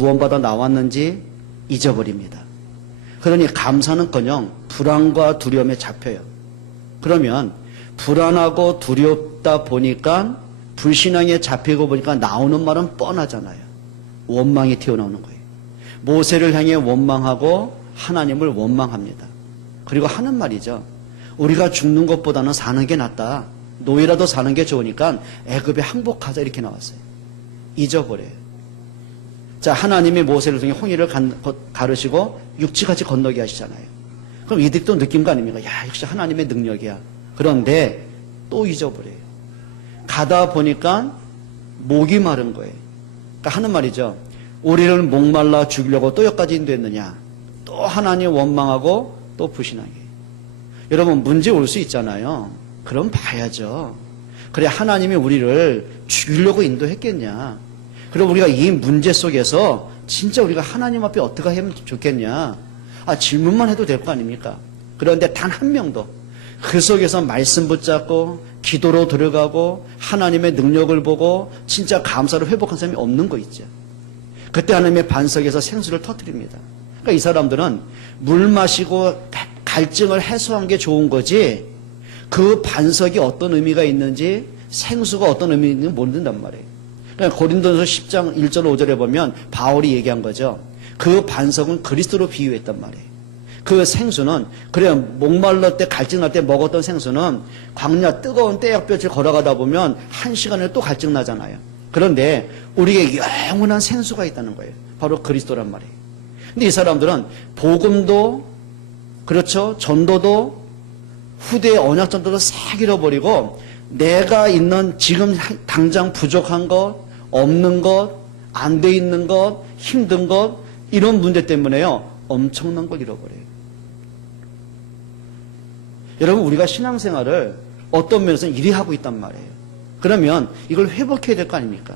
구원받아 나왔는지 잊어버립니다. 그러니 감사는커녕 불안과 두려움에 잡혀요. 그러면 불안하고 두렵다 보니까 불신앙에 잡히고 보니까 나오는 말은 뻔하잖아요. 원망이 튀어나오는 거예요. 모세를 향해 원망하고 하나님을 원망합니다. 그리고 하는 말이죠. 우리가 죽는 것보다는 사는 게 낫다. 노예라도 사는 게 좋으니까 애굽에 항복하자 이렇게 나왔어요. 잊어버려요. 자, 하나님이 모세를 통해 홍해를 가르시고 육지같이 건너게 하시잖아요. 그럼 이들도 느낀 거 아닙니까? 야, 역시 하나님의 능력이야. 그런데 또 잊어버려요. 가다 보니까 목이 마른 거예요. 그러니까 하는 말이죠. 우리를 목말라 죽이려고 또 여기까지 인도했느냐. 또 하나님 원망하고 또 불신하게. 여러분 문제 올 수 있잖아요. 그럼 봐야죠. 그래 하나님이 우리를 죽이려고 인도했겠냐. 그럼 우리가 이 문제 속에서 진짜 우리가 하나님 앞에 어떻게 하면 좋겠냐. 질문만 해도 될 거 아닙니까? 그런데 단 한 명도 그 속에서 말씀 붙잡고 기도로 들어가고 하나님의 능력을 보고 진짜 감사로 회복한 사람이 없는 거 있죠. 그때 하나님의 반석에서 생수를 터뜨립니다. 그러니까 이 사람들은 물 마시고 갈증을 해소한 게 좋은 거지 그 반석이 어떤 의미가 있는지 생수가 어떤 의미가 있는지 모른단 말이에요. 그러니까 고린도전서 10장 1절 5절에 보면 바울이 얘기한 거죠. 그 반석은 그리스도로 비유했단 말이에요. 그 생수는 그래 목말랐 때 갈증날 때 먹었던 생수는 광야 뜨거운 떼약볕을 걸어가다 보면 1시간에 또 갈증 나잖아요. 그런데 우리에게 영원한 생수가 있다는 거예요. 바로 그리스도란 말이에요. 근데 이 사람들은 복음도 그렇죠. 전도도 후대의 언약 전도도 싹 잃어버리고 내가 있는 지금 당장 부족한 것, 없는 것, 안 돼 있는 것, 힘든 것 이런 문제 때문에요. 엄청난 걸 잃어버려요. 여러분 우리가 신앙생활을 어떤 면에서는 이리 하고 있단 말이에요. 그러면 이걸 회복해야 될 거 아닙니까?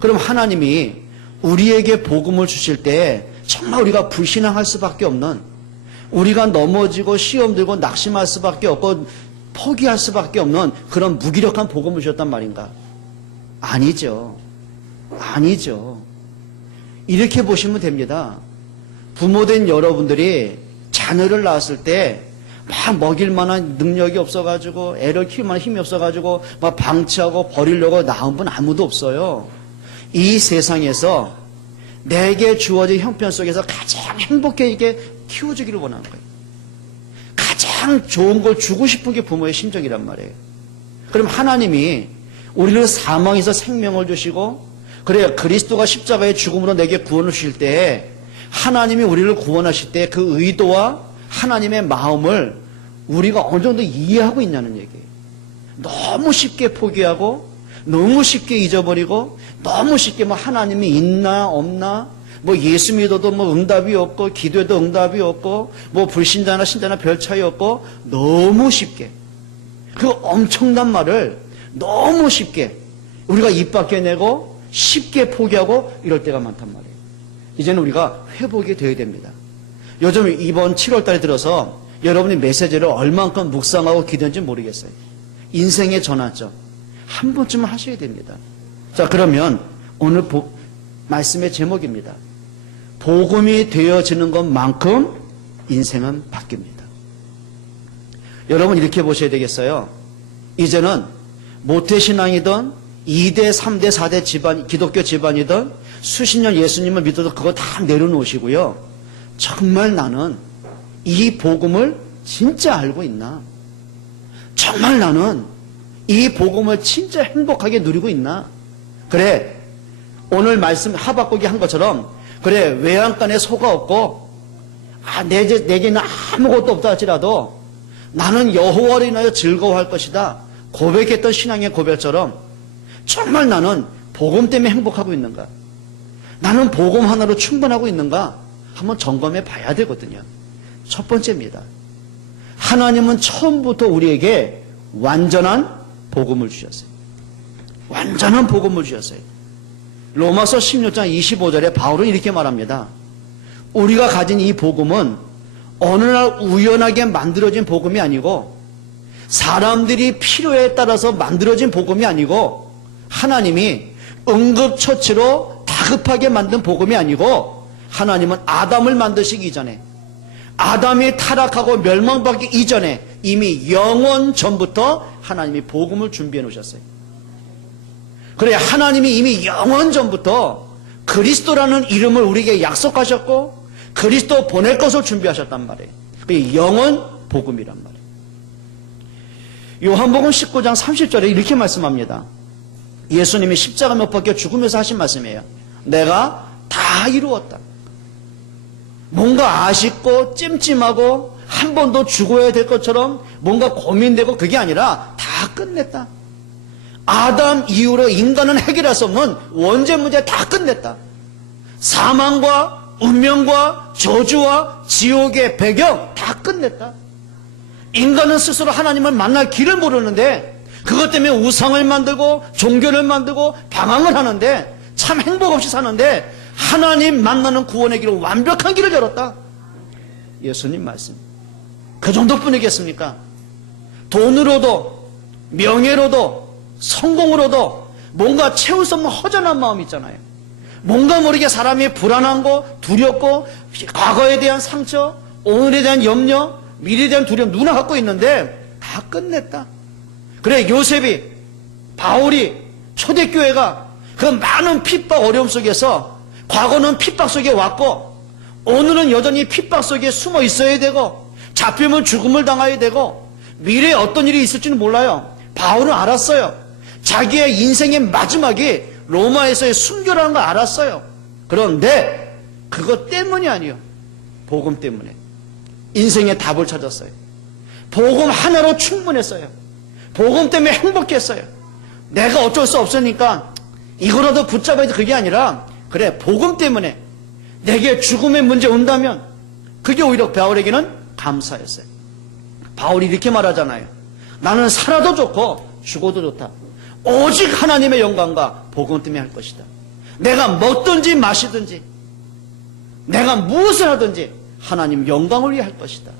그럼 하나님이 우리에게 복음을 주실 때 정말 우리가 불신앙할 수밖에 없는 우리가 넘어지고 시험 들고 낙심할 수밖에 없고 포기할 수밖에 없는 그런 무기력한 복음을 주셨단 말인가? 아니죠. 아니죠. 이렇게 보시면 됩니다. 부모된 여러분들이 자녀를 낳았을 때 막 먹일 만한 능력이 없어가지고 애를 키울 만한 힘이 없어가지고 막 방치하고 버리려고 낳은 분 아무도 없어요. 이 세상에서 내게 주어진 형편 속에서 가장 행복하게 키워주기를 원하는 거예요. 가장 좋은 걸 주고 싶은 게 부모의 심정이란 말이에요. 그럼 하나님이 우리를 사망에서 생명을 주시고 그래야 그리스도가 십자가의 죽음으로 내게 구원을 주실 때 하나님이 우리를 구원하실 때 그 의도와 하나님의 마음을 우리가 어느 정도 이해하고 있냐는 얘기예요. 너무 쉽게 포기하고 너무 쉽게 잊어버리고 너무 쉽게 뭐 하나님이 있나 없나 뭐 예수 믿어도 뭐 응답이 없고 기도해도 응답이 없고 뭐 불신자나 신자나 별 차이 없고 너무 쉽게 그 엄청난 말을 너무 쉽게 우리가 입 밖에 내고 쉽게 포기하고 이럴 때가 많단 말이에요. 이제는 우리가 회복이 되어야 됩니다. 요즘 이번 7월 달에 들어서 여러분이 메시지를 얼만큼 묵상하고 기도했는지 모르겠어요. 인생의 전환점 한 번쯤은 하셔야 됩니다. 자, 그러면 오늘 말씀의 제목입니다. 복음이 되어지는 것만큼 인생은 바뀝니다. 여러분 이렇게 보셔야 되겠어요. 이제는 모태신앙이든 2대, 3대, 4대 집안, 기독교 집안이든 수십 년 예수님을 믿어도 그거 다 내려놓으시고요. 정말 나는 이 복음을 진짜 알고 있나? 정말 나는 이 복음을 진짜 행복하게 누리고 있나? 그래, 오늘 말씀 하박국이 한 것처럼 그래, 외양간에 소가 없고 내게는 아무것도 없다 할지라도 나는 여호와를 인하여 즐거워할 것이다. 고백했던 신앙의 고백처럼 정말 나는 복음 때문에 행복하고 있는가? 나는 복음 하나로 충분하고 있는가? 한번 점검해 봐야 되거든요. 첫 번째입니다. 하나님은 처음부터 우리에게 완전한 복음을 주셨어요. 완전한 복음을 주셨어요. 로마서 16장 25절에 바울은 이렇게 말합니다. 우리가 가진 이 복음은 어느 날 우연하게 만들어진 복음이 아니고 사람들이 필요에 따라서 만들어진 복음이 아니고 하나님이 응급처치로 다급하게 만든 복음이 아니고 하나님은 아담을 만드시기 이전에, 아담이 타락하고 멸망받기 이전에 이미 영원 전부터 하나님이 복음을 준비해 놓으셨어요. 그래, 하나님이 이미 영원 전부터 그리스도라는 이름을 우리에게 약속하셨고 그리스도 보낼 것을 준비하셨단 말이에요. 그게 영원 복음이란 말이에요. 요한복음 19장 30절에 이렇게 말씀합니다. 예수님이 십자가 못 박혀 죽으면서 하신 말씀이에요. 내가 다 이루었다. 뭔가 아쉽고 찜찜하고 한 번 더 죽어야 될 것처럼 뭔가 고민되고 그게 아니라 다 끝냈다. 아담 이후로 인간은 해결할 수 없는 원죄 문제 다 끝냈다. 사망과 운명과 저주와 지옥의 배경 다 끝냈다. 인간은 스스로 하나님을 만날 길을 모르는데 그것 때문에 우상을 만들고 종교를 만들고 방황을 하는데 참 행복 없이 사는데 하나님 만나는 구원의 길은 완벽한 길을 열었다. 예수님 말씀. 그 정도뿐이겠습니까? 돈으로도 명예로도 성공으로도 뭔가 채울 수 없는 허전한 마음이 있잖아요. 뭔가 모르게 사람이 불안한 거, 두렵고 과거에 대한 상처, 오늘에 대한 염려, 미래에 대한 두려움 누구나 갖고 있는데 다 끝냈다. 그래, 요셉이, 바울이, 초대교회가 그 많은 핍박 어려움 속에서 과거는 핍박 속에 왔고 오늘은 여전히 핍박 속에 숨어 있어야 되고 잡히면 죽음을 당해야 되고 미래에 어떤 일이 있을지는 몰라요. 바울은 알았어요. 자기의 인생의 마지막이 로마에서의 순교라는 걸 알았어요. 그런데 그것 때문이 아니에요. 복음 때문에 인생의 답을 찾았어요. 복음 하나로 충분했어요. 복음 때문에 행복했어요. 내가 어쩔 수 없으니까 이거라도 붙잡아야 돼. 그게 아니라 그래, 복음 때문에 내게 죽음의 문제 온다면 그게 오히려 바울에게는 감사였어요. 바울이 이렇게 말하잖아요. 나는 살아도 좋고 죽어도 좋다. 오직 하나님의 영광과 복음 때문에 할 것이다. 내가 먹든지 마시든지 내가 무엇을 하든지 하나님 영광을 위해 할 것이다.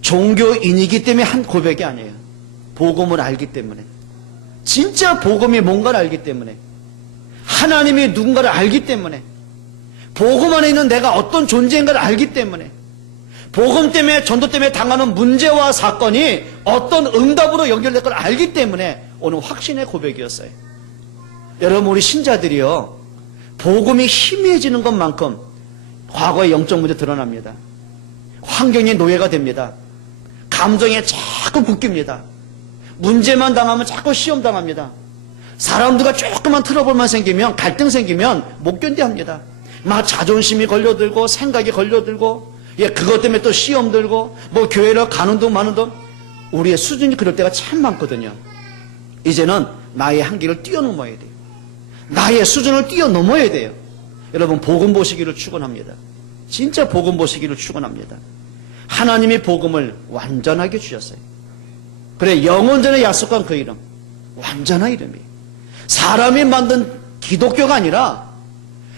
종교인이기 때문에 한 고백이 아니에요. 복음을 알기 때문에, 진짜 복음이 뭔가를 알기 때문에, 하나님이 누군가를 알기 때문에, 복음 안에 있는 내가 어떤 존재인가를 알기 때문에, 복음 때문에, 전도 때문에 당하는 문제와 사건이 어떤 응답으로 연결될 걸 알기 때문에 오늘 확신의 고백이었어요. 여러분, 우리 신자들이요, 복음이 희미해지는 것만큼 과거의 영적 문제 드러납니다. 환경의 노예가 됩니다. 감정에 자꾸 묶입니다. 문제만 당하면 자꾸 시험 당합니다. 사람들과 조그만 트러블만 생기면, 갈등 생기면 못 견뎌합니다. 막 자존심이 걸려들고 생각이 걸려들고, 그것 때문에 또 시험 들고, 뭐 교회를 가는 동 마는 동. 우리의 수준이 그럴 때가 참 많거든요. 이제는 나의 한계를 뛰어넘어야 돼요. 나의 수준을 뛰어넘어야 돼요. 여러분, 복음 보시기를 축원합니다. 진짜 복음 보시기를 축원합니다. 하나님이 복음을 완전하게 주셨어요. 그래, 영원전에 약속한 그 이름, 완전한 이름이에요. 사람이 만든 기독교가 아니라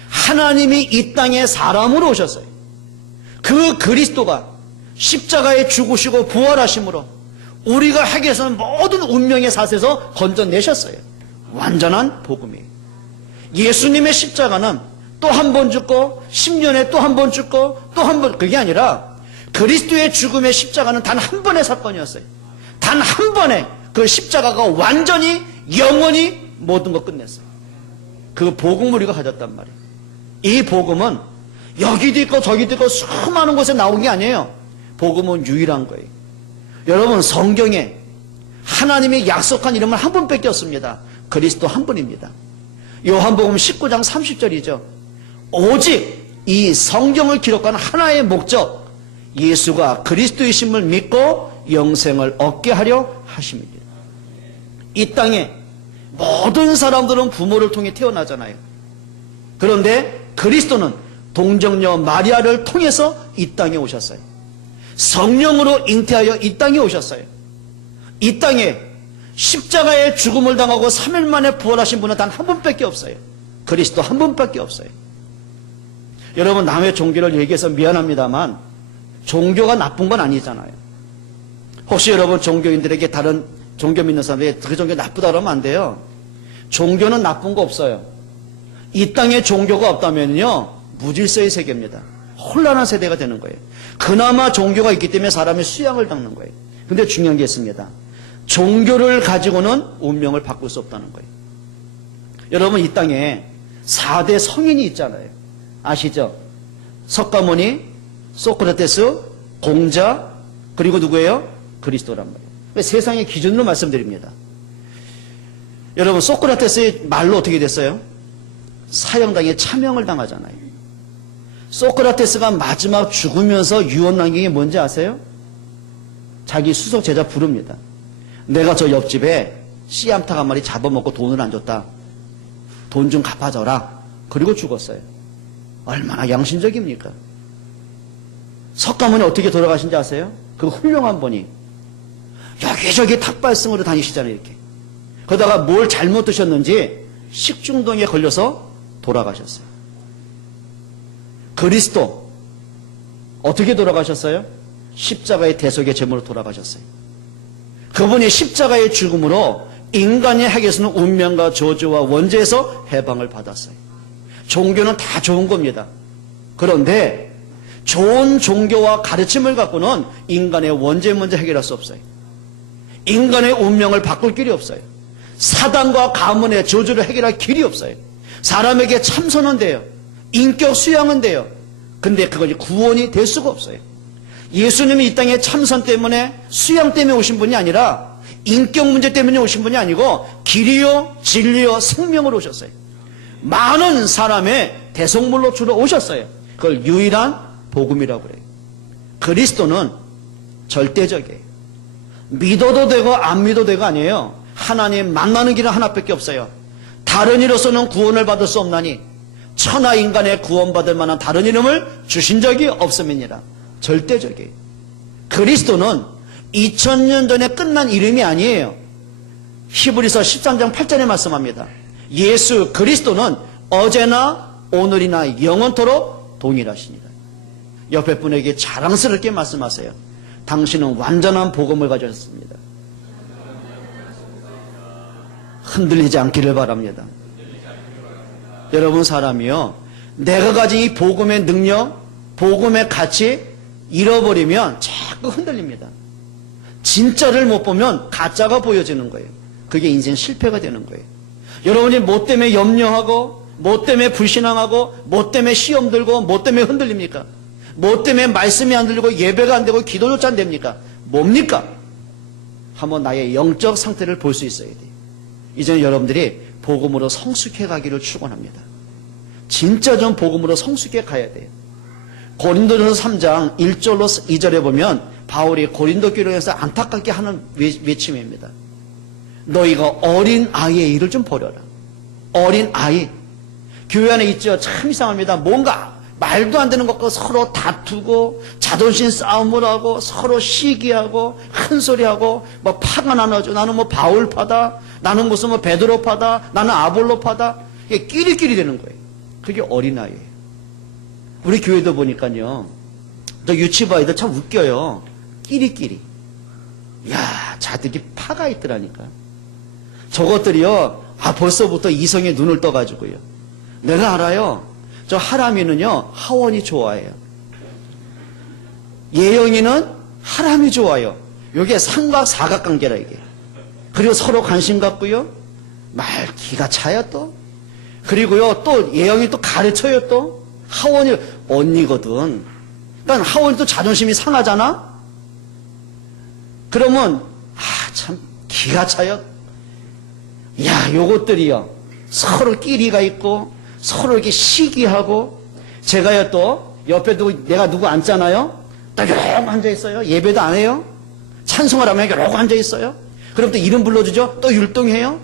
하나님이 이 땅에 사람으로 오셨어요. 그 그리스도가 십자가에 죽으시고 부활하심으로 우리가 해결하는 모든 운명의 사슬에서 건져내셨어요. 완전한 복음이에요. 예수님의 십자가는 또 한 번 죽고 10년에 또 한 번 죽고 또 한 번, 그게 아니라 그리스도의 죽음의 십자가는 단 한 번의 사건이었어요. 단 한 번에 그 십자가가 완전히 영원히 모든 거 끝냈어요. 그 복음을 우리가 가졌단 말이에요. 이 복음은 여기도 있고 저기도 있고 수많은 곳에 나온 게 아니에요. 복음은 유일한 거예요. 여러분, 성경에 하나님이 약속한 이름은 한 분밖에 없습니다. 그리스도 한 분입니다. 요한복음 19장 30절이죠. 오직 이 성경을 기록한 하나의 목적, 예수가 그리스도이심을 믿고 영생을 얻게 하려 하심입니다. 이 땅에 모든 사람들은 부모를 통해 태어나잖아요. 그런데 그리스도는 동정녀 마리아를 통해서 이 땅에 오셨어요. 성령으로 잉태하여 이 땅에 오셨어요. 이 땅에 십자가의 죽음을 당하고 3일 만에 부활하신 분은 단 한 분밖에 없어요. 그리스도 한 분밖에 없어요. 여러분, 남의 종교를 얘기해서 미안합니다만 종교가 나쁜 건 아니잖아요. 혹시 여러분 종교인들에게 다른 종교 믿는 사람들이 그 종교 나쁘다 그러면 안 돼요. 종교는 나쁜 거 없어요. 이 땅에 종교가 없다면요, 무질서의 세계입니다. 혼란한 세대가 되는 거예요. 그나마 종교가 있기 때문에 사람이 수양을 당는 거예요. 근데 중요한 게 있습니다. 종교를 가지고는 운명을 바꿀 수 없다는 거예요. 여러분, 이 땅에 4대 성인이 있잖아요. 아시죠? 석가모니, 소크라테스, 공자, 그리고 누구예요? 그리스도란 말이에요. 세상의 기준으로 말씀드립니다. 여러분, 소크라테스의 말로 어떻게 됐어요? 사형당에 참형을 당하잖아요. 소크라테스가 마지막 죽으면서 유언한 게 뭔지 아세요? 자기 수석 제자 부릅니다. 내가 저 옆집에 씨암탉 한 마리 잡아먹고 돈을 안 줬다. 돈 좀 갚아줘라. 그리고 죽었어요. 얼마나 양심적입니까? 석가모니 어떻게 돌아가신지 아세요? 그 훌륭한 분이 여기저기 탁발성으로 다니시잖아요. 이렇게. 그러다가 뭘 잘못 드셨는지 식중독에 걸려서 돌아가셨어요. 그리스도 어떻게 돌아가셨어요? 십자가의 대속의 제물로 돌아가셨어요. 그분이 십자가의 죽음으로 인간이 하게 쓰는 운명과 저주와 원죄에서 해방을 받았어요. 종교는 다 좋은 겁니다. 그런데 좋은 종교와 가르침을 갖고는 인간의 원죄 문제 해결할 수 없어요. 인간의 운명을 바꿀 길이 없어요. 사단과 가문의 저주를 해결할 길이 없어요. 사람에게 참선은 돼요. 인격 수양은 돼요. 근데 그것이 구원이 될 수가 없어요. 예수님이 이 땅에 참선 때문에 수양 때문에 오신 분이 아니라 인격 문제 때문에 오신 분이 아니고 길이요 진리요 생명으로 오셨어요. 많은 사람의 대속물로 주로 오셨어요. 그걸 유일한 복음이라고 그래요. 그리스도는 절대적이에요. 믿어도 되고 안 믿어도 되고 아니에요. 하나님 만나는 길은 하나밖에 없어요. 다른 이로서는 구원을 받을 수 없나니 천하 인간의 구원받을 만한 다른 이름을 주신 적이 없음이니라. 절대적이에요. 그리스도는 2000년 전에 끝난 이름이 아니에요. 히브리서 13장 8절에 말씀합니다. 예수 그리스도는 어제나 오늘이나 영원토록 동일하시니라. 옆에 분에게 자랑스럽게 말씀하세요. 당신은 완전한 복음을 가졌습니다. 흔들리지 않기를 바랍니다. 여러분, 사람이요, 내가 가진 이 복음의 능력, 복음의 가치 잃어버리면 자꾸 흔들립니다. 진짜를 못 보면 가짜가 보여지는 거예요. 그게 인생 실패가 되는 거예요. 여러분이 뭐 때문에 염려하고, 뭐 때문에 불신앙하고, 뭐 때문에 시험 들고, 뭐 때문에 흔들립니까? 뭐 때문에 말씀이 안 들리고 예배가 안 되고 기도조차 안 됩니까? 뭡니까? 한번 나의 영적 상태를 볼 수 있어야 돼요. 이제는 여러분들이 복음으로 성숙해 가기를 축원합니다. 진짜 좀 복음으로 성숙해 가야 돼요. 고린도전서 3장 1절로 2절에 보면 바울이 고린도 교회에서 안타깝게 하는 외침입니다. 너희가 어린 아이의 일을 좀 버려라. 어린 아이. 교회 안에 있죠. 참 이상합니다. 뭔가 말도 안 되는 것과 서로 다투고 자존심 싸움을 하고 서로 시기하고 큰 소리하고 뭐 파가 나눠져. 나는 뭐 바울파다. 나는 무슨 뭐 베드로파다. 나는 아볼로파다. 이게 끼리끼리 되는 거예요. 그게 어린아이예요. 우리 교회도 보니까요. 저 유치부 아이들 참 웃겨요. 끼리끼리. 야, 자들이 파가 있더라니까. 저것들이요. 벌써부터 이성의 눈을 떠가지고요. 내가 알아요. 저 하람이는요, 하원이 좋아해요. 예영이는 하람이 좋아요. 이게 삼각 관계라 이게. 그리고 서로 관심 갖고요. 말 기가 차요 또. 그리고요, 또 예영이 또 가르쳐요 또. 하원이 언니거든. 그러니까 하원이 또 자존심이 상하잖아. 그러면 참 기가 차요. 야, 요것들이요. 서로 끼리가 있고 서로 이렇게 시기하고, 제가요 또 옆에도 내가 누구 앉잖아요. 딱 이러고 앉아 있어요. 예배도 안 해요. 찬송을 하면 이러고 앉아 있어요. 그럼 또 이름 불러주죠. 또 율동해요.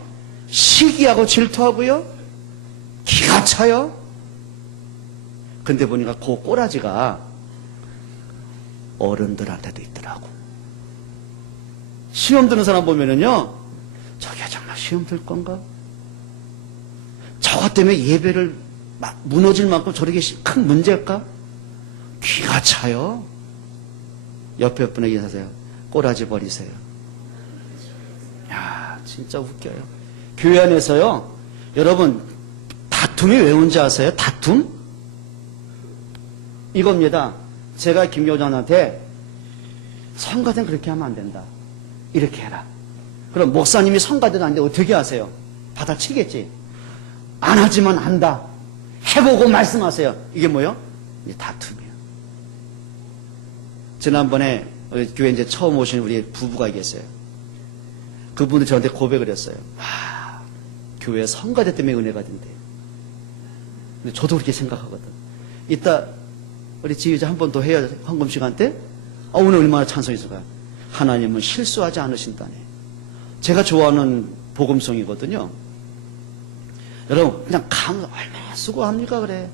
시기하고 질투하고요. 기가 차요. 근데 보니까 그 꼬라지가 어른들한테도 있더라고. 시험 드는 사람 보면은요, 저게 정말 시험 들 건가? 저것 때문에 예배를 무너질 만큼 저렇게 큰 문제일까? 귀가 차요. 옆에 분에게 하세요. 꼬라지 버리세요. 야, 진짜 웃겨요. 교회 안에서요, 여러분, 다 다툼이 왜 온지 아세요? 다툼? 이겁니다. 제가 김 교장한테 성가대는 그렇게 하면 안 된다. 이렇게 해라. 그럼 목사님이 성가대도 안 돼. 어떻게 하세요? 받아치겠지. 안 하지만 안다. 해보고 말씀하세요. 이게 뭐요? 이제 다툼이에요. 지난번에 우리 교회 이제 처음 오신 우리 부부가 계세요. 그분이 저한테 고백을 했어요. 와, 교회 성가대 때문에 은혜가 된대요. 근데 저도 그렇게 생각하거든. 이따 우리 지휘자 한 번 더 해야 헌금 시간 때 오늘 얼마나 찬송이 있을까요? 하나님은 실수하지 않으신다네. 제가 좋아하는 복음송이거든요. 여러분 그냥 얼마나 수고합니까 그래.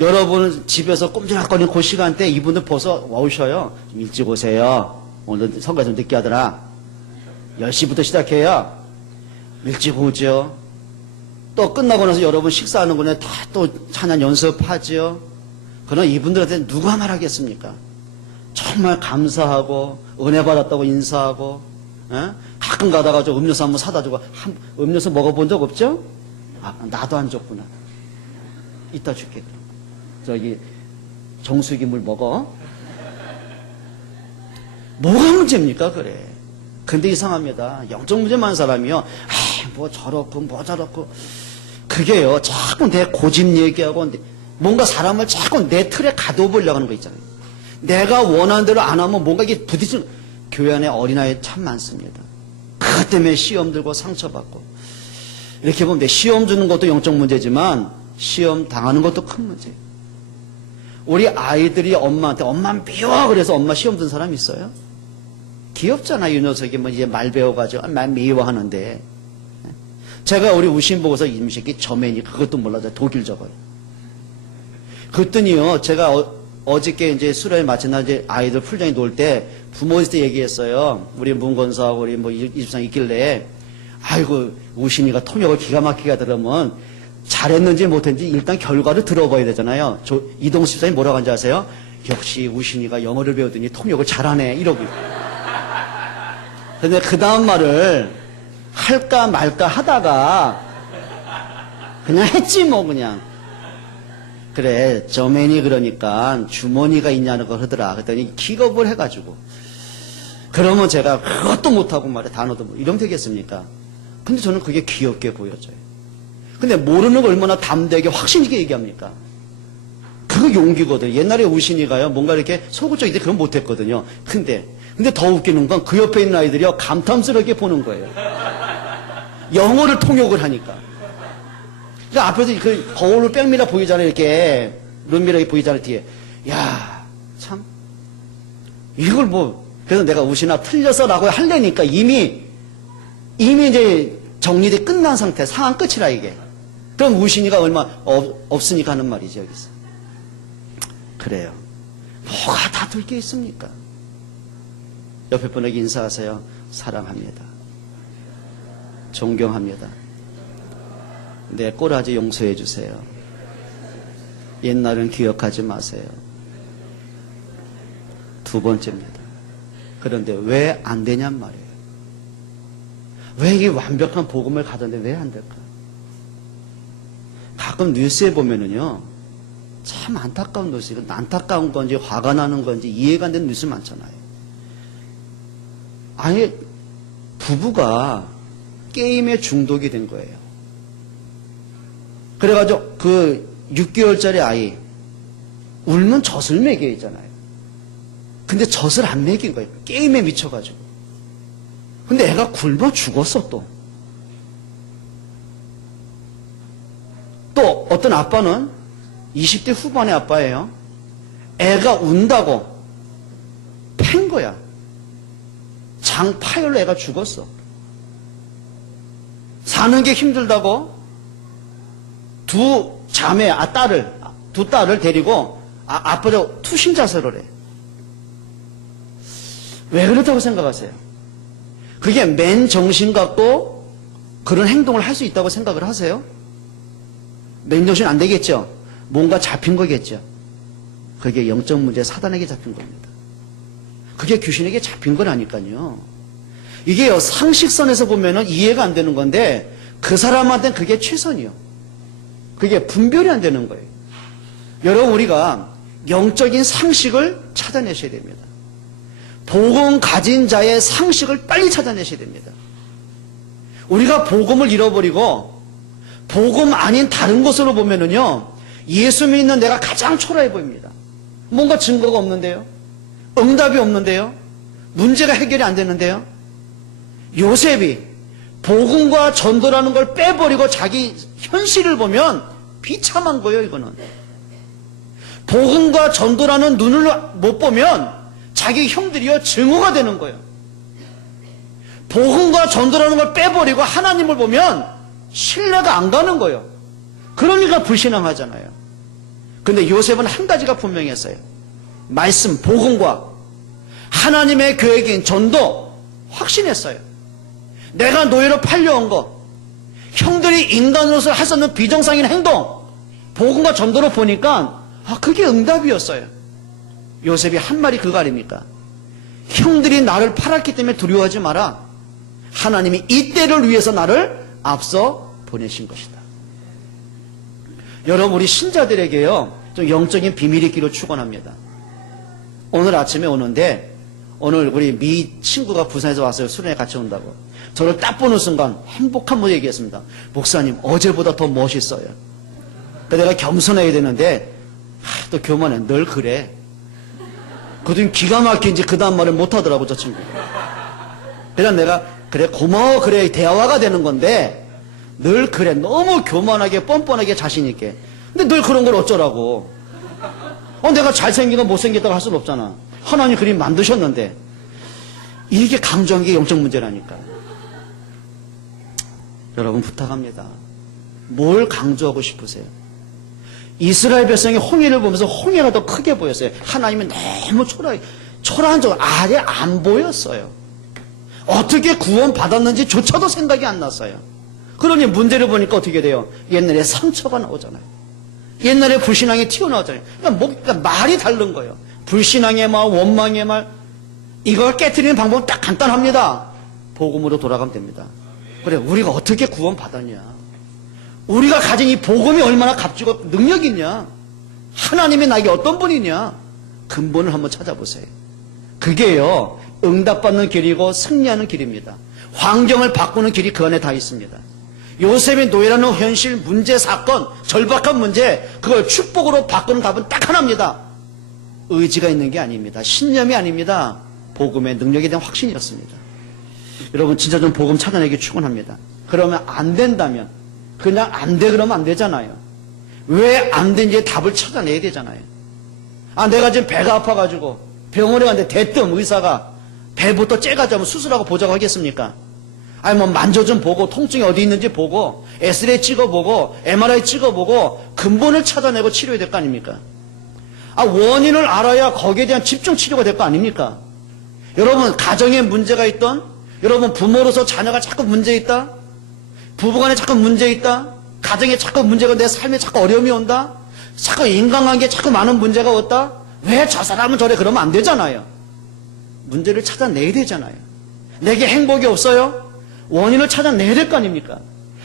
여러분 집에서 꼼지락거리는 그 시간대 이분들 벌써 오셔요. 좀 일찍 오세요. 오늘 성가 좀 늦게 하더라. 10시부터 시작해요. 일찍 오죠. 또 끝나고 나서 여러분 식사하는 거네 다 또 찬양 연습하죠. 그러나 이분들한테 누가 말하겠습니까? 정말 감사하고 은혜 받았다고 인사하고 가끔 가다가 좀 음료수 한번 사다 주고 음료수 먹어본 적 없죠? 아, 나도 안 줬구나. 이따 줄게. 저기 정수기 물 먹어. 뭐가 문제입니까 그래. 근데 이상합니다. 영적 문제 많은 사람이요. 뭐 저렇고 뭐 저렇고 그게요. 자꾸 내 고집 얘기하고 뭔가 사람을 자꾸 내 틀에 가둬보려고 하는 거 있잖아요. 내가 원하는 대로 안 하면 뭔가 이게 부딪히는 교회 안에 어린아이 참 많습니다. 그것 때문에 시험 들고 상처받고 이렇게 보면 시험 주는 것도 영적 문제지만 시험 당하는 것도 큰 문제예요. 우리 아이들이 엄마한테 엄마 미워 그래서 엄마 시험 든 사람 있어요? 귀엽잖아요. 이 녀석이 뭐 이제 말 배워가지고 말 미워하는데 제가 우리 우신 보고서 이 새끼 저맨이 그것도 몰라서 독일 적어요. 그랬더니요 제가 어저께 이제 수련회 마친 날 이제 아이들 풀장에 놀 때 부모한테 얘기했어요. 우리 문건사하고 우리 뭐 이집상 있길래 아이고 우신이가 통역을 기가 막히게 들으면 잘했는지 못했는지 일단 결과를 들어봐야 되잖아요. 이동수 집사님 뭐라고 한지 아세요? 역시 우신이가 영어를 배우더니 통역을 잘하네 이러고. 근데 그 다음 말을 할까 말까 하다가 그냥 했지 뭐 그냥. 그래 저맨이 그러니까 주머니가 있냐는 걸 하더라. 그랬더니 기겁을 해가지고 그러면 제가 그것도 못하고 말이야 단어도 뭐 이러면 되겠습니까? 근데 저는 그게 귀엽게 보여져요. 근데 모르는 걸 얼마나 담대하게 확신 있게 얘기합니까? 그거 용기거든요. 옛날에 우신이가요 뭔가 이렇게 소극적인데 그건 못했거든요. 근데 더 웃기는 건 그 옆에 있는 아이들이요 감탄스럽게 보는 거예요. 영어를 통역을 하니까. 그러니까 앞에서 그 거울을 백미러 보이잖아요. 이렇게 룸미러가 보이잖아요. 뒤에. 야, 참 이걸 뭐 그래서 내가 우신아 틀려서라고 하려니까 이미 이제 정리돼 끝난 상태. 상황 끝이라 이게. 그럼 우신이가 얼마 없으니까 하는 말이지 여기서. 그래요. 뭐가 다툴 게 있습니까? 옆에 분에게 인사하세요. 사랑합니다. 존경합니다. 내 꼬라지 용서해 주세요. 옛날은 기억하지 마세요. 두 번째입니다. 그런데 왜 안 되냔 말이에요. 왜 이 완벽한 복음을 가졌는데 왜 안 될까? 가끔 뉴스에 보면은요, 참 안타까운 뉴스, 이건 안타까운 건지 화가 나는 건지 이해가 안 되는 뉴스 많잖아요. 아예 부부가 게임에 중독이 된 거예요. 그래가지고 그 6개월짜리 아이 울면 젖을 먹여 있잖아요. 근데 젖을 안 먹인 거예요. 게임에 미쳐가지고. 근데 애가 굶어 죽었어 또. 또 어떤 아빠는 20대 후반의 아빠예요. 애가 운다고 팬 거야. 장파열로 애가 죽었어. 사는 게 힘들다고 두 딸을 데리고 아빠도 투신자살을 해. 왜 그렇다고 생각하세요? 그게 맨정신 갖고 그런 행동을 할 수 있다고 생각을 하세요? 맨정신 안 되겠죠? 뭔가 잡힌 거겠죠? 그게 영적 문제 사단에게 잡힌 겁니다. 그게 귀신에게 잡힌 거라니까요. 이게요, 상식선에서 보면은 이해가 안 되는 건데 그 사람한테는 그게 최선이요. 그게 분별이 안 되는 거예요. 여러분, 우리가 영적인 상식을 찾아내셔야 됩니다. 복음 가진 자의 상식을 빨리 찾아내셔야 됩니다. 우리가 복음을 잃어버리고 복음 아닌 다른 것으로 보면은요, 예수 믿는 내가 가장 초라해 보입니다. 뭔가 증거가 없는데요, 응답이 없는데요, 문제가 해결이 안 되는데요. 요셉이 복음과 전도라는 걸 빼버리고 자기 현실을 보면 비참한 거예요. 이거는 복음과 전도라는 눈을 못 보면 자기 형들이요 증오가 되는 거예요. 복음과 전도라는 걸 빼버리고 하나님을 보면 신뢰가 안 가는 거예요. 그러니까 불신앙하잖아요. 근데 요셉은 한 가지가 분명했어요. 말씀, 복음과 하나님의 계획인 전도 확신했어요. 내가 노예로 팔려온 거, 형들이 인간으로서 할 수 없는 비정상인 행동, 복음과 전도로 보니까 그게 응답이었어요. 요셉이 한 말이 그거 아닙니까? 형들이 나를 팔았기 때문에 두려워하지 마라. 하나님이 이 때를 위해서 나를 앞서 보내신 것이다. 여러분, 우리 신자들에게요, 좀 영적인 비밀이 있기를 축원합니다. 오늘 아침에 오는데, 오늘 우리 미 친구가 부산에서 왔어요. 수련회 같이 온다고. 저를 딱 보는 순간 행복한 모습 얘기했습니다. 목사님, 어제보다 더 멋있어요. 내가 겸손해야 되는데, 또 교만해. 늘 그래. 그랬더니 기가 막힌지 그 다음 말을 못하더라고, 저 친구. 그래서 내가, 그래, 고마워, 그래, 대화가 되는 건데, 늘 그래. 너무 교만하게, 뻔뻔하게 자신있게. 근데 늘 그런 걸 어쩌라고. 내가 잘생기고 못생겼다고 할 수는 없잖아. 하나님 그림 만드셨는데. 이게 강조한 게 영적 문제라니까. 여러분, 부탁합니다. 뭘 강조하고 싶으세요? 이스라엘 백성이 홍해를 보면서 홍해가 더 크게 보였어요. 하나님이 너무 초라한 적 아예 안 보였어요. 어떻게 구원받았는지 조차도 생각이 안 났어요. 그러니 문제를 보니까 어떻게 돼요? 옛날에 상처가 나오잖아요. 옛날에 불신앙이 튀어나오잖아요. 그러니까 말이 다른 거예요. 불신앙의 말, 원망의 말, 이걸 깨트리는 방법은 딱 간단합니다. 복음으로 돌아가면 됩니다. 그래, 우리가 어떻게 구원받았냐? 우리가 가진 이 복음이 얼마나 값지고 능력 있냐? 하나님이 나에게 어떤 분이냐? 근본을 한번 찾아보세요. 그게요, 응답받는 길이고 승리하는 길입니다. 환경을 바꾸는 길이 그 안에 다 있습니다. 요셉의 노예라는 현실, 문제, 사건, 절박한 문제, 그걸 축복으로 바꾸는 답은 딱 하나입니다. 의지가 있는 게 아닙니다. 신념이 아닙니다. 복음의 능력에 대한 확신이었습니다. 여러분, 진짜 좀 복음 찾아내기 축원합니다. 그러면 안 된다면, 그냥 안 돼 그러면 안 되잖아요. 왜 안 되는지 답을 찾아내야 되잖아요. 내가 지금 배가 아파가지고 병원에 갔는데 대뜸 의사가 배부터 째가자면 수술하고 보자고 하겠습니까? 뭐 만져 좀 보고 통증이 어디 있는지 보고 엑스레이 찍어보고 MRI 찍어보고 근본을 찾아내고 치료해야 될 거 아닙니까? 원인을 알아야 거기에 대한 집중 치료가 될 거 아닙니까? 여러분, 가정에 문제가 있던, 여러분 부모로서 자녀가 자꾸 문제 있다, 부부간에 자꾸 문제 있다, 가정에 자꾸 문제가, 내 삶에 자꾸 어려움이 온다, 자꾸 인간관계에 자꾸 많은 문제가 왔다. 왜 저 사람은 저래? 그러면 안 되잖아요. 문제를 찾아내야 되잖아요. 내게 행복이 없어요? 원인을 찾아내야 될 거 아닙니까?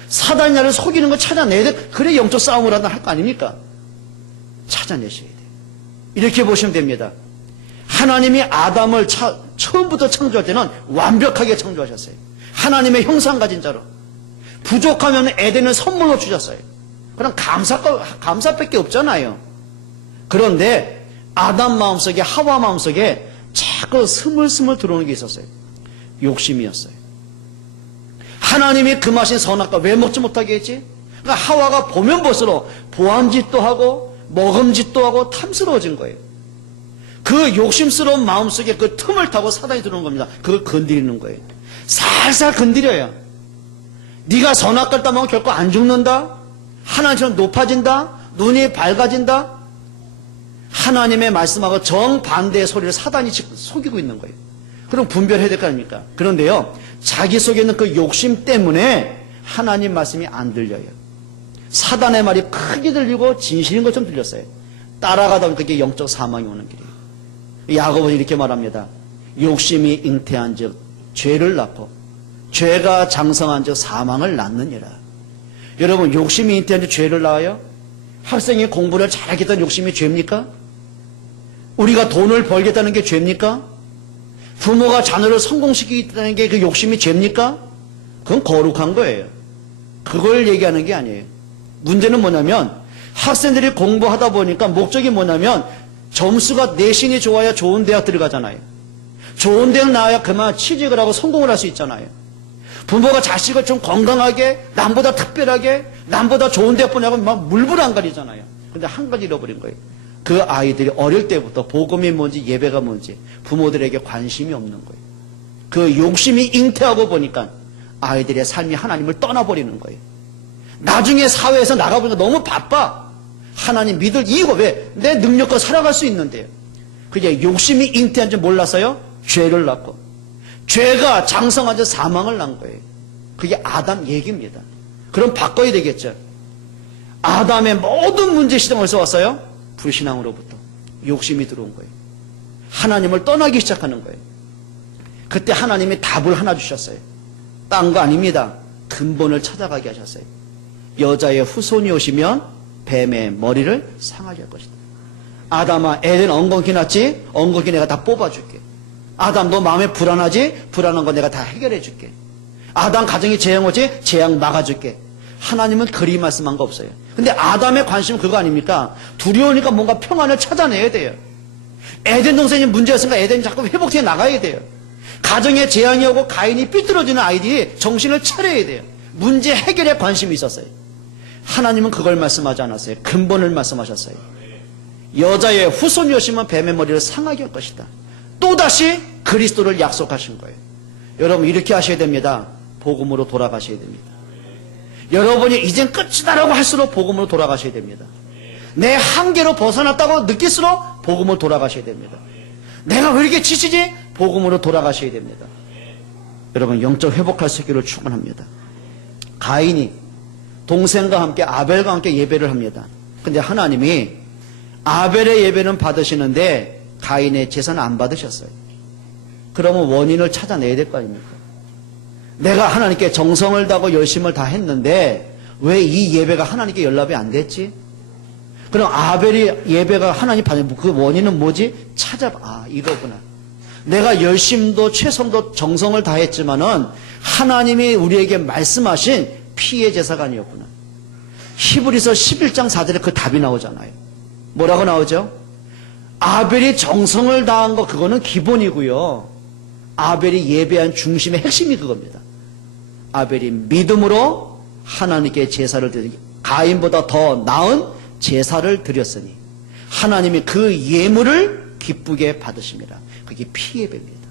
사단이 나를 속이는 걸 찾아내야 돼. 그래 영적 싸움을 하다 할 거 아닙니까? 찾아내셔야 돼요. 이렇게 보시면 됩니다. 하나님이 아담을 처음부터 창조할 때는 완벽하게 창조하셨어요. 하나님의 형상 가진 자로. 부족하면 에덴을 선물로 주셨어요. 그럼 감사밖에 없잖아요. 그런데 아담 마음속에, 하와 마음속에 자꾸 스물스물 들어오는 게 있었어요. 욕심이었어요. 하나님이 금하신 선악과 왜 먹지 못하게 했지? 그러니까 하와가 보면 볼수록 보암짓도 하고 먹음짓도 하고 탐스러워진 거예요. 그 욕심스러운 마음속에 그 틈을 타고 사단이 들어오는 겁니다. 그걸 건드리는 거예요. 살살 건드려요. 네가 선악과를 따먹으면 결코 안 죽는다. 하나님처럼 높아진다. 눈이 밝아진다. 하나님의 말씀하고 정반대의 소리를 사단이 속이고 있는 거예요. 그럼 분별해야 될 거 아닙니까? 그런데요, 자기 속에 있는 그 욕심 때문에 하나님 말씀이 안 들려요. 사단의 말이 크게 들리고 진실인 것처럼 들렸어요. 따라가다 보면 그게 영적 사망이 오는 길이에요. 야고보는 이렇게 말합니다. 욕심이 잉태한 즉 죄를 낳고 죄가 장성한 즉 사망을 낳느니라. 여러분, 욕심이 잉태한 죄를 낳아요? 학생이 공부를 잘하겠다는 욕심이 죄입니까? 우리가 돈을 벌겠다는 게 죄입니까? 부모가 자녀를 성공시키겠다는 게 그 욕심이 죄입니까? 그건 거룩한 거예요. 그걸 얘기하는 게 아니에요. 문제는 뭐냐면 학생들이 공부하다 보니까 목적이 뭐냐면 점수가 내신이 좋아야 좋은 대학 들어가잖아요. 좋은 대학 나와야 그만 취직을 하고 성공을 할 수 있잖아요. 부모가 자식을 좀 건강하게, 남보다 특별하게, 남보다 좋은 대학 보냐고 막 물불안가리잖아요. 근데 한 가지 잃어버린 거예요. 그 아이들이 어릴 때부터 복음이 뭔지 예배가 뭔지 부모들에게 관심이 없는 거예요. 그 욕심이 잉태하고 보니까 아이들의 삶이 하나님을 떠나버리는 거예요. 나중에 사회에서 나가보니까 너무 바빠. 하나님 믿을 이유가 왜? 내 능력과 살아갈 수 있는데요. 그게 욕심이 잉태한 줄 몰라서요. 죄를 낳고 죄가 장성한 줄 사망을 낳은 거예요. 그게 아담 얘기입니다. 그럼 바꿔야 되겠죠. 아담의 모든 문제 시작은 어디서 왔어요? 불신앙으로부터 욕심이 들어온 거예요. 하나님을 떠나기 시작하는 거예요. 그때 하나님이 답을 하나 주셨어요. 딴 거 아닙니다. 근본을 찾아가게 하셨어요. 여자의 후손이 오시면 뱀의 머리를 상하게 할 것이다. 아담아, 에덴 엉겅퀴 났지? 엉겅퀴 내가 다 뽑아줄게. 아담, 너 마음에 불안하지? 불안한 거 내가 다 해결해 줄게. 아담 가정에 재앙 오지? 재앙 막아줄게. 하나님은 그리 말씀한 거 없어요. 근데 아담의 관심은 그거 아닙니까? 두려우니까 뭔가 평안을 찾아내야 돼요. 에덴 동생이 문제였으니까 에덴이 자꾸 회복해 나가야 돼요. 가정에 재앙이 오고 가인이 삐뚤어지는 아이들이 정신을 차려야 돼요. 문제 해결에 관심이 있었어요. 하나님은 그걸 말씀하지 않았어요. 근본을 말씀하셨어요. 여자의 후손이 오시면 뱀의 머리를 상하게 할 것이다. 또다시 그리스도를 약속하신 거예요. 여러분, 이렇게 하셔야 됩니다. 복음으로 돌아가셔야 됩니다. 여러분이 이젠 끝이다라고 할수록 복음으로 돌아가셔야 됩니다. 내 한계로 벗어났다고 느낄수록 복음으로 돌아가셔야 됩니다. 내가 왜 이렇게 지치지? 복음으로 돌아가셔야 됩니다. 여러분, 영적 회복할 수 있기를 축원합니다. 가인이 동생과 함께 아벨과 함께 예배를 합니다. 근데 하나님이 아벨의 예배는 받으시는데 가인의 제사는 안 받으셨어요. 그러면 원인을 찾아내야 될 거 아닙니까? 내가 하나님께 정성을 다하고 열심을 다 했는데 왜 이 예배가 하나님께 연락이 안 됐지? 그럼 아벨이 예배가 하나님 받는 그 원인은 뭐지? 찾아봐. 아, 이거구나. 내가 열심도 최선도 정성을 다했지만은 하나님이 우리에게 말씀하신 피의 제사가 아니었구나. 히브리서 11장 4절에 그 답이 나오잖아요. 뭐라고 나오죠? 아벨이 정성을 다한 거 그거는 기본이고요. 아벨이 예배한 중심의 핵심이 그겁니다. 아벨이 믿음으로 하나님께 제사를 드리니 가인보다 더 나은 제사를 드렸으니 하나님이 그 예물을 기쁘게 받으십니다. 그게 피예배입니다.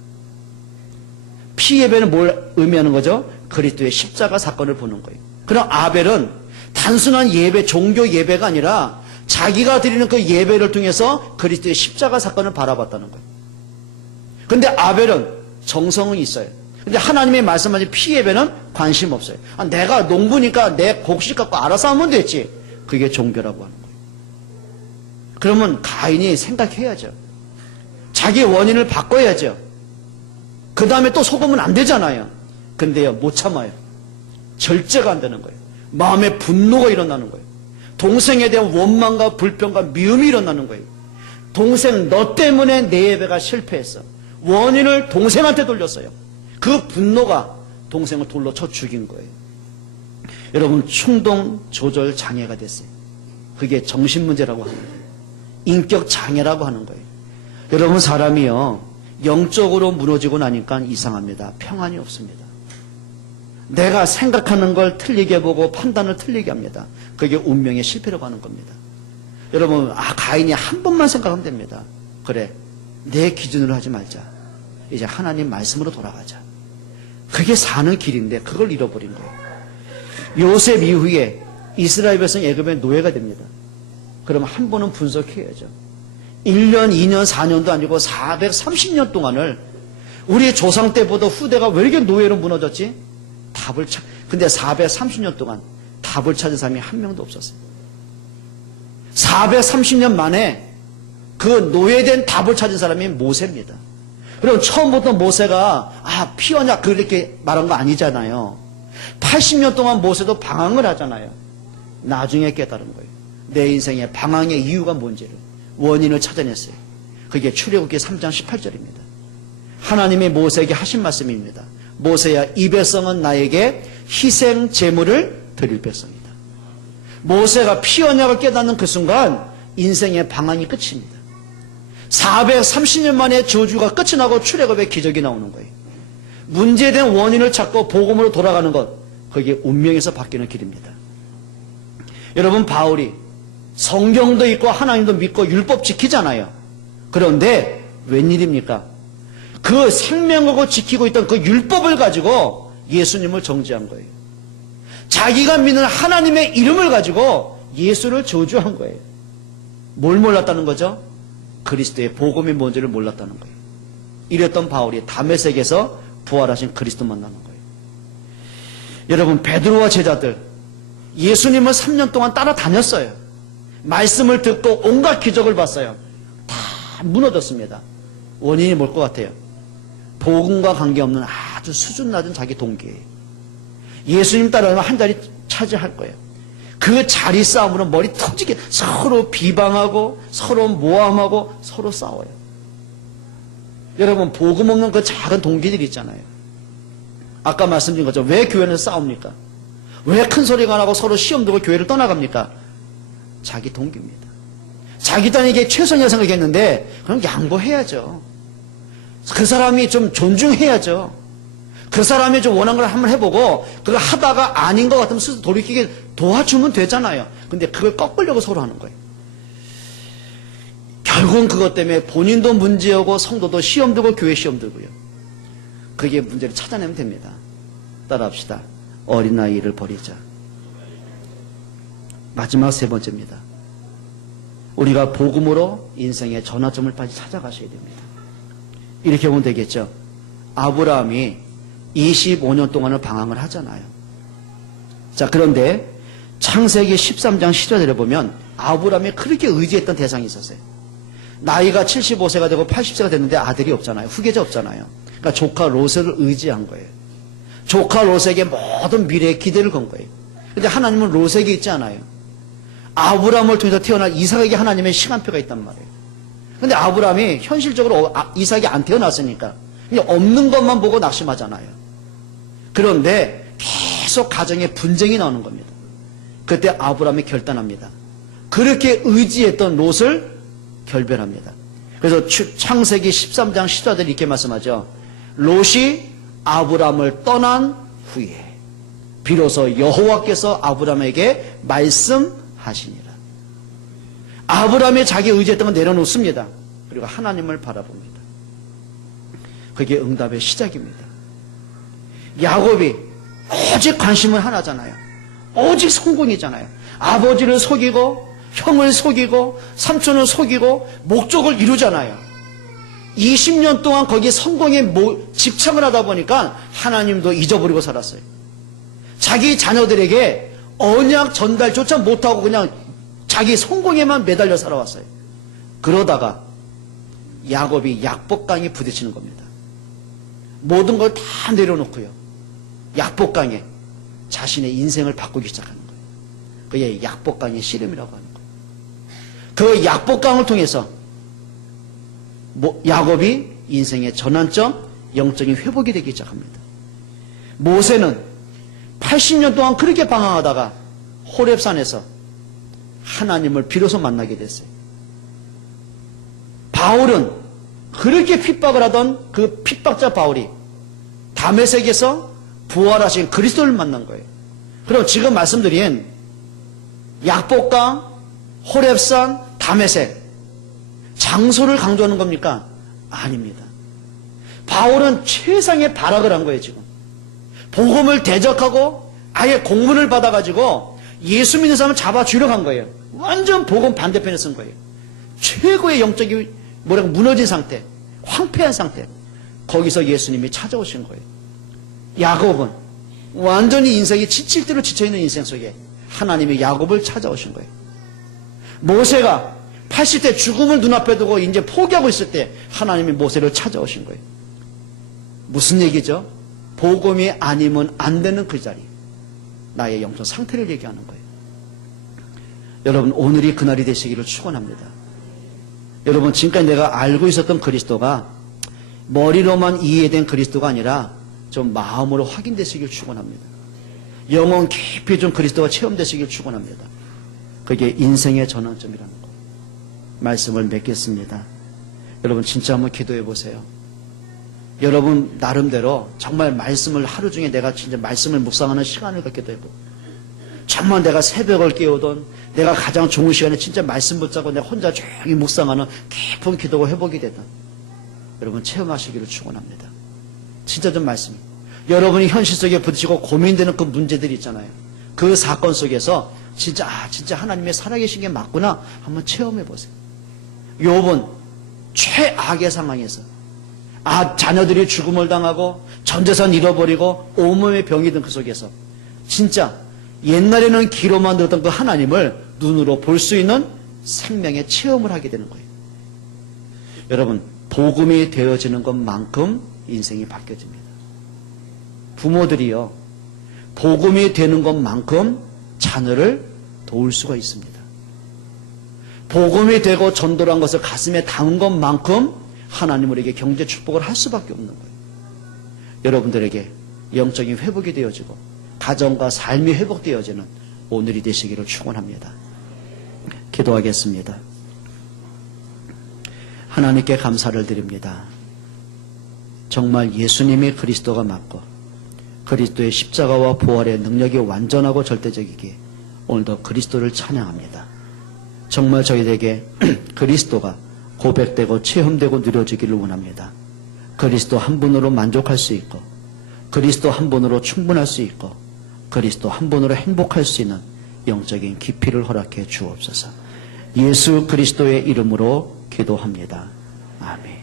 피예배는 뭘 의미하는 거죠? 그리스도의 십자가 사건을 보는 거예요. 그럼 아벨은 단순한 예배, 종교 예배가 아니라 자기가 드리는 그 예배를 통해서 그리스도의 십자가 사건을 바라봤다는 거예요. 근데 아벨은 정성은 있어요. 근데 하나님이 말씀하신 피예배는 관심 없어요. 아, 내가 농부니까 내 곡식 갖고 알아서 하면 됐지. 그게 종교라고 하는 거예요. 그러면 가인이 생각해야죠. 자기 원인을 바꿔야죠. 그 다음에 또 속으면 안 되잖아요. 근데요, 못 참아요. 절제가 안 되는 거예요. 마음에 분노가 일어나는 거예요. 동생에 대한 원망과 불평과 미움이 일어나는 거예요. 동생, 너 때문에 내 예배가 실패했어. 원인을 동생한테 돌렸어요. 그 분노가 동생을 돌로 쳐 죽인 거예요. 여러분, 충동 조절 장애가 됐어요. 그게 정신문제라고 하는 거예요. 인격 장애라고 하는 거예요. 여러분, 사람이요, 영적으로 무너지고 나니까 이상합니다. 평안이 없습니다. 내가 생각하는 걸 틀리게 보고 판단을 틀리게 합니다. 그게 운명의 실패라고 하는 겁니다. 여러분, 가인이 한 번만 생각하면 됩니다. 그래, 내 기준으로 하지 말자. 이제 하나님 말씀으로 돌아가자. 그게 사는 길인데 그걸 잃어버린 거예요. 요셉 이후에 이스라엘 백성 애굽의 노예가 됩니다. 그러면 한 번은 분석해야죠. 1년, 2년, 4년도 아니고 430년 동안을 우리 조상 때보다 후대가 왜 이렇게 노예로 무너졌지? 근데 430년 동안 답을 찾은 사람이 한 명도 없었어요. 430년 만에 그 노예된 답을 찾은 사람이 모세입니다. 그럼 처음부터 모세가 피언약 그렇게 말한 거 아니잖아요. 80년 동안 모세도 방황을 하잖아요. 나중에 깨달은 거예요. 내 인생의 방황의 이유가 뭔지를, 원인을 찾아냈어요. 그게 출애굽기 3장 18절입니다. 하나님이 모세에게 하신 말씀입니다. 모세야, 이 백성은 나에게 희생 제물을 드릴 백성이다. 모세가 피 언약을 깨닫는 그 순간 인생의 방황이 끝입니다. 430년 만에 저주가 끝이 나고 출애굽의 기적이 나오는 거예요. 문제된 원인을 찾고 복음으로 돌아가는 것, 그게 운명에서 바뀌는 길입니다. 여러분, 바울이 성경도 읽고 하나님도 믿고 율법 지키잖아요. 그런데 웬일입니까? 그 생명하고 지키고 있던 그 율법을 가지고 예수님을 정죄한 거예요. 자기가 믿는 하나님의 이름을 가지고 예수를 저주한 거예요. 뭘 몰랐다는 거죠? 그리스도의 복음이 뭔지를 몰랐다는 거예요. 이랬던 바울이 다메섹에서 부활하신 그리스도 만나는 거예요. 여러분, 베드로와 제자들, 예수님을 3년 동안 따라다녔어요. 말씀을 듣고 온갖 기적을 봤어요. 다 무너졌습니다. 원인이 뭘 것 같아요? 복음과 관계없는 아주 수준 낮은 자기 동기예요. 예수님 따라하면 한 자리 차지할 거예요. 그 자리 싸움으로 머리 터지게 서로 비방하고 서로 모함하고 서로 싸워요. 여러분, 복음 없는 그 작은 동기들이 있잖아요. 아까 말씀드린 것처럼 왜 교회는 싸웁니까? 왜 큰 소리가 나고 서로 시험 두고 교회를 떠나갑니까? 자기 동기입니다. 자기 딴에게 최선이라 생각했는데 그럼 양보해야죠. 그 사람이 좀 존중해야죠. 그 사람이 좀 원하는 걸 한번 해보고 그거 하다가 아닌 것 같으면 스스로 돌이키게 도와주면 되잖아요. 근데 그걸 꺾으려고 서로 하는 거예요. 결국은 그것 때문에 본인도 문제오고 성도도 시험 들고 교회 시험 들고요. 그게 문제를 찾아내면 됩니다. 따라합시다. 어린아이를 버리자. 마지막 세 번째입니다. 우리가 복음으로 인생의 전환점을 빨리 찾아가셔야 됩니다. 이렇게 보면 되겠죠. 아브라함이 25년 동안을 방황을 하잖아요. 자, 그런데 창세기 13장 10절에 보면 아브라함이 그렇게 의지했던 대상이 있었어요. 나이가 75세가 되고 80세가 됐는데 아들이 없잖아요. 후계자 없잖아요. 그러니까 조카 롯을 의지한 거예요. 조카 롯에게 모든 미래의 기대를 건 거예요. 근데 하나님은 롯에게 있지 않아요. 아브라함을 통해서 태어날 이삭에게 하나님의 시간표가 있단 말이에요. 근데 아브라함이 현실적으로 이삭이 안 태어났으니까 그냥 없는 것만 보고 낙심하잖아요. 그런데 계속 가정에 분쟁이 나오는 겁니다. 그때 아브라함이 결단합니다. 그렇게 의지했던 롯을 결별합니다. 그래서 창세기 13장 14절에 이렇게 말씀하죠. 롯이 아브라함을 떠난 후에 비로소 여호와께서 아브라함에게 말씀하시니라. 아브라함이 자기 의지했던 건 내려놓습니다. 그리고 하나님을 바라봅니다. 그게 응답의 시작입니다. 야곱이 오직 관심은 하나잖아요. 오직 성공이잖아요. 아버지를 속이고 형을 속이고 삼촌을 속이고 목적을 이루잖아요. 20년 동안 거기에 성공에 집착을 하다 보니까 하나님도 잊어버리고 살았어요. 자기 자녀들에게 언약 전달조차 못하고 그냥 자기 성공에만 매달려 살아왔어요. 그러다가 야곱이 약복강에 부딪히는 겁니다. 모든 걸 다 내려놓고요. 약복강에 자신의 인생을 바꾸기 시작하는 거예요. 그게 약복강의 씨름이라고 하는 거예요. 그 약복강을 통해서 야곱이 인생의 전환점, 영적인 회복이 되기 시작합니다. 모세는 80년 동안 그렇게 방황하다가 호렙산에서 하나님을 비로소 만나게 됐어요. 바울은 그렇게 핍박을 하던 그 핍박자 바울이 다메섹에서 부활하신 그리스도를 만난 거예요. 그럼 지금 말씀드린 약복강, 호렙산, 다메섹 장소를 강조하는 겁니까? 아닙니다. 바울은 최상의 발악을 한 거예요. 지금 복음을 대적하고 아예 공문을 받아가지고 예수 믿는 사람을 잡아주려고 한 거예요. 완전 복음 반대편에 쓴 거예요. 최고의 영적이 무너진 상태, 황폐한 상태. 거기서 예수님이 찾아오신 거예요. 야곱은 완전히 인생이 지칠 대로 지쳐있는 인생 속에 하나님이 야곱을 찾아오신 거예요. 모세가 80대 죽음을 눈앞에 두고 이제 포기하고 있을 때 하나님이 모세를 찾아오신 거예요. 무슨 얘기죠? 복음이 아니면 안 되는 그 자리, 나의 영적 상태를 얘기하는 거예요. 여러분, 오늘이 그날이 되시기를 축원합니다. 여러분, 지금까지 내가 알고 있었던 그리스도가 머리로만 이해된 그리스도가 아니라 좀 마음으로 확인되시길 축원합니다. 영혼 깊이 좀 그리스도가 체험되시길 축원합니다. 그게 인생의 전환점이라는 거. 말씀을 맺겠습니다. 여러분, 진짜 한번 기도해 보세요. 여러분 나름대로 정말 말씀을 하루 중에 내가 진짜 말씀을 묵상하는 시간을 갖기도 해보고, 정말 내가 새벽을 깨우던 내가 가장 좋은 시간에 진짜 말씀 붙잡고 내가 혼자 조용히 묵상하는 깊은 기도가 회복이 되던 여러분 체험하시기를 축원합니다. 진짜 좀 말씀. 여러분이 현실 속에 부딪히고 고민되는 그 문제들이 있잖아요. 그 사건 속에서 진짜 하나님의 살아계신 게 맞구나 한번 체험해 보세요. 욥은 최악의 상황에서 자녀들이 죽음을 당하고 전 재산 잃어버리고 온몸에 병이 든 그 속에서 진짜 옛날에는 귀로만 들었던 그 하나님을 눈으로 볼 수 있는 생명의 체험을 하게 되는 거예요. 여러분, 복음이 되어지는 것만큼 인생이 바뀌어집니다. 부모들이요, 복음이 되는 것만큼 자녀를 도울 수가 있습니다. 복음이 되고 전도를 한 것을 가슴에 담은 것만큼 하나님 우리에게 경제 축복을 할 수밖에 없는 거예요. 여러분들에게 영적인 회복이 되어지고 가정과 삶이 회복되어지는 오늘이 되시기를 축원합니다. 기도하겠습니다. 하나님께 감사를 드립니다. 정말 예수님이 그리스도가 맞고 그리스도의 십자가와 부활의 능력이 완전하고 절대적이기에 오늘도 그리스도를 찬양합니다. 정말 저희에게 그리스도가 고백되고 체험되고 누려지기를 원합니다. 그리스도 한 분으로 만족할 수 있고 그리스도 한 분으로 충분할 수 있고 그리스도 한 분으로 행복할 수 있는 영적인 깊이를 허락해 주옵소서. 예수 그리스도의 이름으로 기도합니다. 아멘.